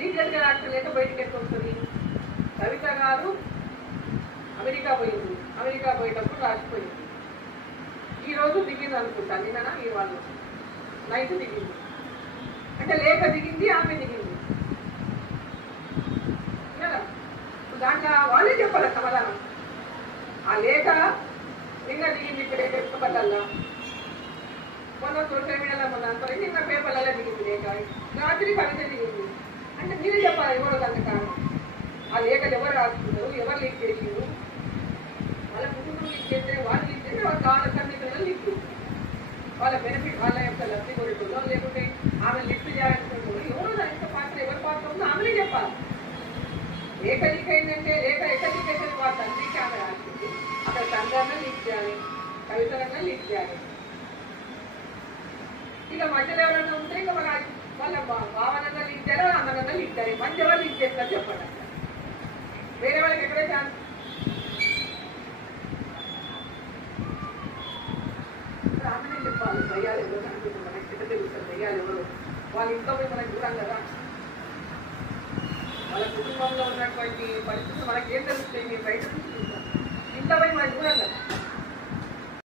లీగల్గా యాక్షన్ లేక బయటికి ఎట్లా వస్తుంది? కవిత గారు అమెరికా పోయింది, అమెరికా పోయేటప్పుడు రాసిపోయింది. ఈరోజు దిగింది అనుకుంటాను, నిన్న ఈ వాళ్ళు నైట్ దిగింది అంటే లేఖ దిగింది, ఆమె దిగింది కదా. దాంట్లో వాళ్ళే చెప్పాలి సమాధానం. ఆ లేఖ నిన్న దిగింది పేపర్లల్లో, మొన్న సోషల్ మీడియాలో మొన్న అనుకోని నిన్న పేపర్లలో దిగింది లేఖ, రాత్రి కవిత దిగింది అంటే మీరే చెప్పాలి ఎవరు దాని కారణం. ఆ లేఖలు ఎవరు రాసుకున్నారు, ఎవరు లీక్ చేసిండ్రు, వాళ్ళ కుటుంబం లీక్ చేస్తే వాళ్ళు లీక్ చేస్తే వాళ్ళ కాళ్ళ సన్నిహితులను లీక్ చేస్తారు. వాళ్ళ బెనిఫిట్ వాళ్ళ యొక్క లబ్ధి కొడుతుందో లేకుంటే ఆమె లిఫ్ట్ చేయాలనుకుంటున్నారు, ఎవరో దాని యొక్క పాత్ర ఎవరి పాత్ర ఉందో ఆమెనే చెప్పాలి. లేఖ లీక్ అయిందంటే లేఖ ఎక్కడ లీక్ అయితే వాళ్ళ తండ్రికి ఆమె రాసింది, అక్కడ తండ్రి లీక్ చేయాలి, కవితలన్నా లీక్ చేయాలి. ఇక మధ్యలో ఎవరైనా ఉంటే ఇక వాళ్ళ భావనన్నా లీక్ చేయాలి, వాళ్ళ అమ్మనన్నా లీక్ చేయాలి. మంచి ఎవరు లీక్ చేస్తారు చెప్పండి. వేరే వాళ్ళకి ఎక్కడే ఛాన్స్? ఆమెనే చెప్పాలి దయ్యాలు ఎవరు కనిపిస్తుంది, మనకి చిన్న తెలుస్తుంది దయ్యాలు ఎవరు. వాళ్ళ ఇంట్లో పోయి మనకు చూడాలి కదా, వాళ్ళ కుటుంబంలో ఉన్నటువంటి పరిస్థితులు మనకి ఏం తెలుస్తాయి, మేము బయట నుంచి చూస్తాం, ఇంట్లో పోయి మనకు చూడాలి కదా.